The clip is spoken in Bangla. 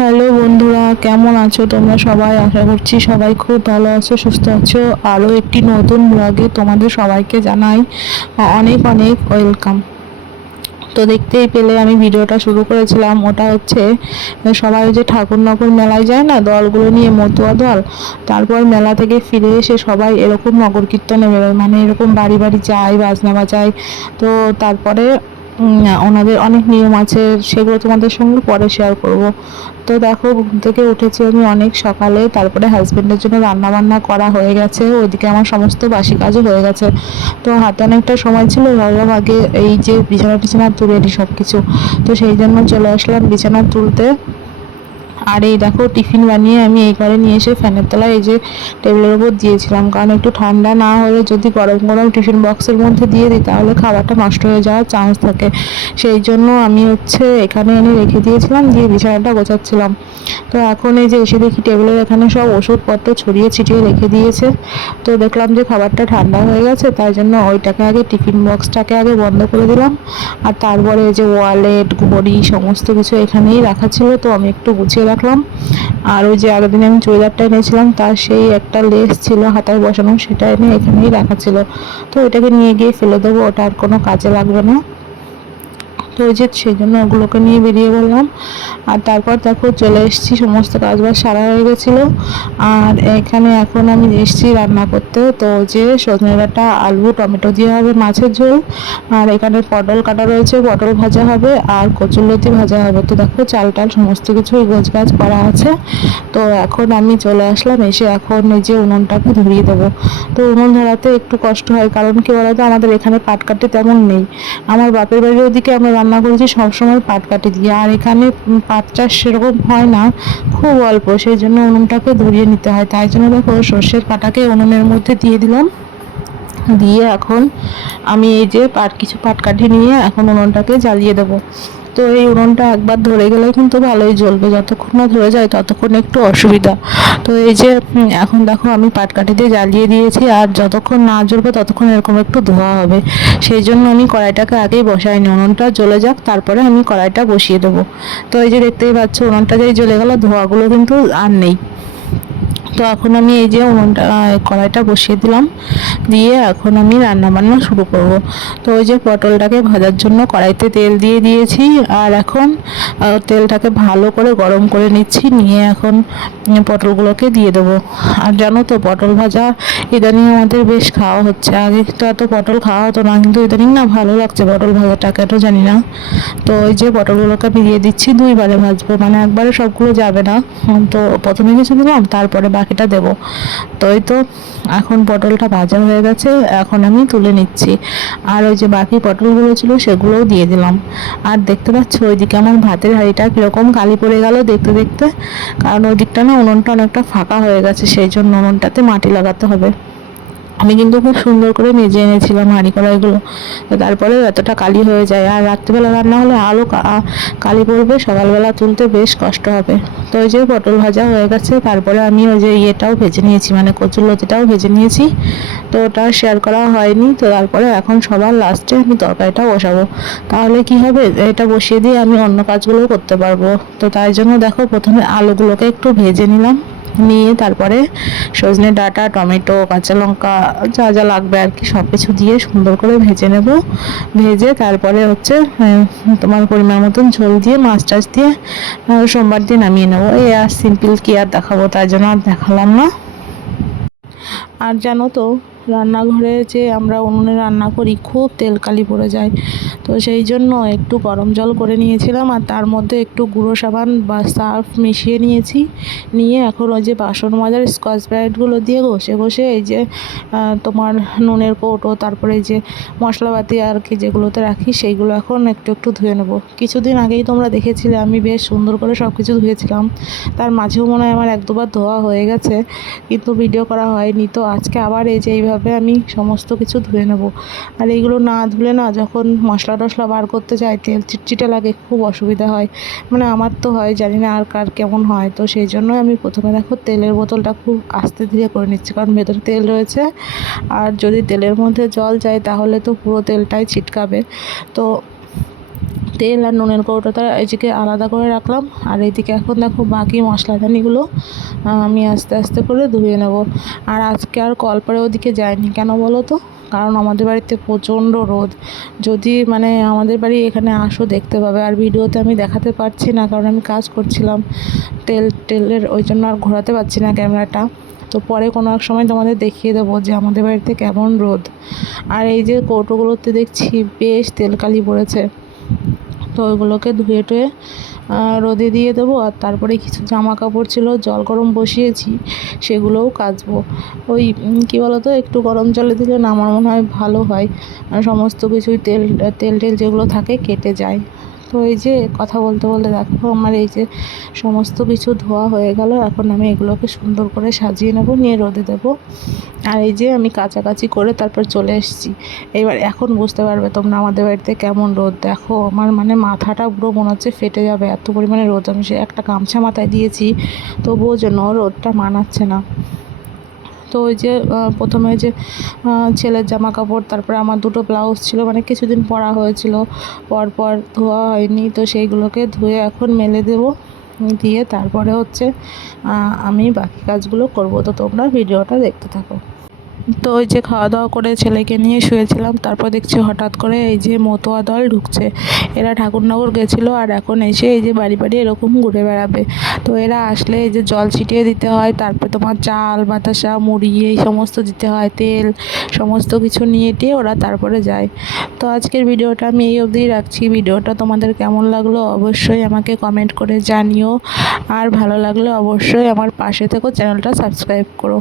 হ্যালো বন্ধুরা, কেমন আছো তোমরা সবাই? আশা করছি সবাই খুব ভালো আছো, সুস্থ আছো। আরও একটি নতুন ব্লগে তোমাদের সবাইকে জানাই অনেক অনেক ওয়েলকাম তো দেখতেই পেলে আমি ভিডিওটা শুরু করেছিলাম। ওটা হচ্ছে, সবাই যে ঠাকুরনগর মেলায় যায় না, দলগুলো নিয়ে মতুয়া দল? তারপর মেলা থেকে ফিরে এসে সবাই এরকম নগর কীর্তনে বেরোয়। মানে এরকম বাড়ি বাড়ি যায়, বাজনা বাজায়। তো তারপরে ওনাদের অনেক নিয়ম আছে, সেগুলো তোমাদের সঙ্গে পরে শেয়ার করব। তো দেখো, ঘুম থেকে উঠেছি আমি অনেক সকালে, তারপরে হাজব্যান্ডের জন্য রান্না বান্না করা হয়ে গেছে, ওইদিকে আমার সমস্ত বাসি কাজও হয়ে গেছে। তো হাতে অনেকটা সময় ছিল, ভাবলাম আগে এই যে বিছানা টিছানা তুলে নিই সব কিছু তো সেই জন্য চলে আসলাম বিছানা তুলতে। আর এই দেখো টিফিন বানিয়ে আমি এই ঘরে নিয়ে এসে ফ্যানের তলায় এই যে টেবিলের উপর দিয়েছিলাম। কারণ একটু ঠান্ডা না হলে যদি গরম গরম টিফিন বক্সের মধ্যে দিয়ে দিই, তাহলে খাবারটা নষ্ট হয়ে যাওয়ার চান্স থাকে। সেই জন্য আমি হচ্ছে এখানে এনে রেখে দিয়েছিলাম, দিয়ে বিছানাটা গোছাচ্ছিলাম। তো এখন এই যে এসে দেখি টেবিলের এখানে সব ওষুধপত্র ছড়িয়ে ছিটিয়ে রেখে দিয়েছে। তো দেখলাম যে খাবারটা ঠান্ডা হয়ে গেছে, তাই জন্য ওইটাকে আগে টিফিন বক্সটাকে আগে বন্ধ করে দিলাম। আর তারপরে যে ওয়ালেট, ঘড়ি, সমস্ত কিছু এখানেই রাখা ছিল, তো আমি একটু গুছিয়ে রাখলাম আর ওই যে আগের দিন আমি চুড়িদারটা এনেছিলাম, তার সেই একটা লেস ছিল হাতায় বসানো, সেটা এনে এখানেই রাখা ছিল। তো ওইটাকে নিয়ে গিয়ে ফেলে দেবো, ওটা আর কোনো কাজে লাগবে না। তো ওই সেই জন্য ওগুলোকে নিয়ে বেরিয়ে বললাম আর তারপর দেখো চলে এসেছি, সমস্ত কাজবাজ সারা হয়ে গেছিল। আর এখানে এখন আমি এসেছি রান্না করতে। তো যে সজনে ডাঁটা, আলু, টমেটো দিয়ে হবে মাছের ঝোল। আর এখানে পটল কাটা রয়েছে, পটল ভাজা হবে আর কচুরলতি ভাজা হবে। তো দেখো চাল টাল সমস্ত কিছুই গোছগাছ করা আছে। তো এখন আমি চলে আসলাম, এসে এখন এই যে উনুনটাকে ধরিয়ে দেবো। তো উনুন ধরাতে একটু কষ্ট হয়, কারণ কি বলতো, আমাদের এখানে পাটকাঠি তেমন নেই। আমার বাপের বাড়ির ওদিকে আমরা রান্না করেছি, সবসময় পাট কাটি দিয়ে। আর এখানে পাটটা সেরকম হয় না, খুব অল্প সেই জন্য উনুনটাকে ধরিয়ে নিতে হয়। তাই জন্য দেখো সর্ষের পাটাকে উনুনের মধ্যে দিয়ে দিলাম। দিয়ে এখন আমি এই যে পাট, কিছু পাট পাটকাঠি নিয়ে এখন উনুনটাকে জ্বালিয়ে দেবো। তো এই উনুনটা একবার ধরে গেলে কিন্তু ভালোই জ্বলবে। যতক্ষণ না ধরে যায় ততক্ষণ একটু অসুবিধা। তো এই যে এখন দেখো আমি পাটকাঠি দিয়ে জ্বালিয়ে দিয়েছি আর যতক্ষণ না জ্বলবে ততক্ষণ এরকম একটু ধোয়া হবে। সেই জন্য আমি কড়াইটাকে আগেই বসাইনি। উনুনটা জ্বলে যাক, তারপরে আমি কড়াইটা বসিয়ে দেবো। তো এই যে দেখতেই পাচ্ছ উনুনটা যেই জ্বলে গেল, ধোঁয়াগুলো কিন্তু আর নেই। তো এখন আমি এই যে উনুনটা কড়াইটা বসিয়ে দিলাম। দিয়ে এখন আমি রান্না বান্না শুরু করব। তো ওই যে পটলটাকে ভাজার জন্য কড়াইতে তেল দিয়ে দিয়েছি। আর এখন তেলটাকে ভালো করে গরম করে নিচ্ছি। নিয়ে এখন পটলগুলোকে দিয়ে দেবো। আর জানো তো, পটল ভাজা ইদানিং আমাদের বেশ খাওয়া হচ্ছে। আগে তো এত পটল খাওয়া হতো না, কিন্তু ইদানিং না ভালো লাগছে পটল ভাজাটা, কেন জানি না। তো ওই যে পটলগুলোকে আমি দিয়ে দিচ্ছি, দুইবারে ভাজবো। মানে একবারে সবগুলো যাবে না। তো প্রথমে কিছু দিলাম তারপরে বাকিটা দেব। তো এই তো এখন পটলটা ভাজা হয়ে গেছে, এখন আমি তুলে নিচ্ছি। আর ওই যে বাকি পটলগুলো ছিল সেগুলোও দিয়ে দিলাম। আর দেখতে পাচ্ছ ওইদিকে আমার ভাতের হাঁড়িটা কীরকম কালি পড়ে গেল দেখতে দেখতে। কারণ ওই দিকটা না উনুনটা অনেকটা ফাঁকা হয়ে গেছে, সেই জন্য উনুনটাতে মাটি লাগাতে হবে। আমি কিন্তু খুব সুন্দর করে মেজে এনেছিলাম হাঁড়ি কড়াইগুলো। তারপরে এতটা কালি হয়ে যায়, আর রাত্রিবেলা রান্না হলে আলো কালি পড়বে, সকালবেলা তুলতে বেশ কষ্ট হবে। তো ওই যে পটল ভাজা হয়ে গেছে, তারপরে আমি ওই যে ইয়েটাও ভেজে নিয়েছি মানে কচুর লতিটাও ভেজে নিয়েছি। তো ওটা শেয়ার করা হয়নি, তো তারপরে এখন সবার লাস্টে আমি তরকারিটা বসাবো। তাহলে কি হবে? এটা বসিয়ে দিয়ে আমি অন্য কাজগুলো করতে পারব। তো তাই জন্য দেখো, প্রথমে আলুগুলোকে একটু ভেজে নিলাম। নিয়ে তারপরে সজনে ডাটা, টমেটো, কাঁচা লঙ্কা, যা যা লাগবে আর কি সব কিছু দিয়ে সুন্দর করে ভেজে নেব। ভেজে তারপরে হচ্ছে তোমার পরিমাণ মতন ঝোল দিয়ে, মাছ টাছ দিয়ে সোমবার দিয়ে নামিয়ে নেব। এই আর সিম্পল কি আর দেখাবো তার জন্য আর দেখালাম না। আর জানো তো রান্নাঘরে যে আমরা উনুনে রান্না করি, খুব তেল কালি পড়ে যায়। তো সেই জন্য একটু গরম জল করে নিয়েছিলাম আর তার মধ্যে একটু গুঁড়ো সাবান বা সার্ফ মিশিয়ে নিয়েছি। নিয়ে এখন ওই যে বাসন মাজার স্কচ ব্রাইটগুলো দিয়ে ঘষে ঘষে এই যে তোমার নুনের কৌটো, তারপরে যে মশলাপাতি আর কি যেগুলোতে রাখি সেইগুলো এখন একটু একটু ধুয়ে নেব। কিছুদিন আগেই তোমরা দেখেছিলে আমি বেশ সুন্দর করে সব কিছু ধুয়েছিলাম। তার মাঝেও মনে হয় আমার এক দুবার ধোয়া হয়ে গেছে, কিন্তু ভিডিও করা হয়নি। তো আজকে আবার এই যে এইভাবে আমি সমস্ত কিছু ধুয়ে নেব। আর এইগুলো না ধুলে না যখন মশলা টশলা বার করতে যাই, তেল চিটচিটে লাগে, খুব অসুবিধা হয়। মানে আমার তো হয়, জানি না আর কার কেমন হয়। তো সেই জন্য আমি প্রথমে দেখো তেলের বোতলটা খুব আস্তে ধীরে করে নিচ্ছি, কারণ ভেতরে তেল রয়েছে। আর যদি তেলের মধ্যে জল যায়, তাহলে তো পুরো তেলটাই ছিটকাবে। তো তেল আর নুনের কৌটোটা এদিকে আলাদা করে রাখলাম। আর এইদিকে এখন দেখো বাকি মশলাদানিগুলো আমি আস্তে আস্তে করে ধুয়ে নেব। আর আজকে আর কলপারে ওদিকে যাইনি কেন বলো তো? কারণ আমাদের বাড়িতে প্রচণ্ড রোদ। যদি মানে আমাদের বাড়ি এখানে আসো দেখতে পাবে। আর ভিডিওতে আমি দেখাতে পারছি না, কারণ আমি কাজ করছিলাম তেল টেলের ওই জন্য আর ঘোরাতে পারছি না ক্যামেরাটা। তো পরে কোনো এক সময় তোমাদের দেখিয়ে দেবো যে আমাদের বাড়িতে কেমন রোদ। আর এই যে কৌটোগুলোতে দেখছি বেশ তেলকালি পড়েছে। তো ওইগুলোকে ধুয়ে টুয়ে রোদে দিয়ে দেবো। আর তারপরে কিছু জামা কাপড় ছিল, জল গরম বসিয়েছি, সেগুলোও কাচবো। ওই কি কী বলো তো একটু গরম জলে দিলে না আমার মনে হয় ভালো হয়। আর সমস্ত কিছুই তেল তেল টেল যেগুলো থাকে কেটে যায়। তো এই যে কথা বলতে বলতে দেখো আমার এই যে সমস্ত কিছু ধোয়া হয়ে গেল। এখন আমি এগুলোকে সুন্দর করে সাজিয়ে নেব, নিয়ে রোদে দেবো। আর এই যে আমি কাছাকাছি করে তারপর চলে এসেছি। এবার এখন বুঝতে পারবে তোমরা আমাদের বাড়িতে কেমন রোদ। দেখো আমার মানে মাথাটা পুরো মনে হচ্ছে ফেটে যাবে। এত পরিমাণে রোদ। আমি সে একটা গামছা মাথায় দিয়েছি, তবুও যেন রোদটা মানাচ্ছে না। তো ওই যে প্রথমে যে ছেলের জামা কাপড় তারপরে আমার দুটো ব্লাউজ ছিল মানে কিছুদিন পরা হয়েছিল, পরপর ধোয়া হয়নি, তো সেইগুলোকে ধুয়ে এখন মেলে দেবো, দিয়ে তারপরে হচ্ছে আমি বাকি কাজগুলো করব। তো তোমরা ভিডিওটা দেখতে থাকো। তো ওই যে খাওয়া দাওয়া করে ছেলেকে নিয়ে শুয়েছিলাম, তারপর দেখছি হঠাৎ করে এই যে মতোয়া দল ঢুকছে। এরা ঠাকুরনগর গেছিল আর এখন এসে এই যে বাড়ি বাড়ি এরকম ঘুরে বেড়াবে। তো এরা আসলে এই যে জল ছিটিয়ে দিতে হয়, তারপরে তোমার চাল, বাতাসা, মুড়ি এই সমস্ত দিতে হয়, তেল সমস্ত কিছু নিয়ে টিয়ে ওরা তারপরে যায়। তো আজকের ভিডিওটা আমি এই অবধিই রাখছি। ভিডিওটা তোমাদের কেমন লাগল অবশ্যই আমাকে কমেন্ট করে জানিও। আর ভালো লাগলে অবশ্যই আমার পাশে থেকো, চ্যানেলটা সাবস্ক্রাইব করো।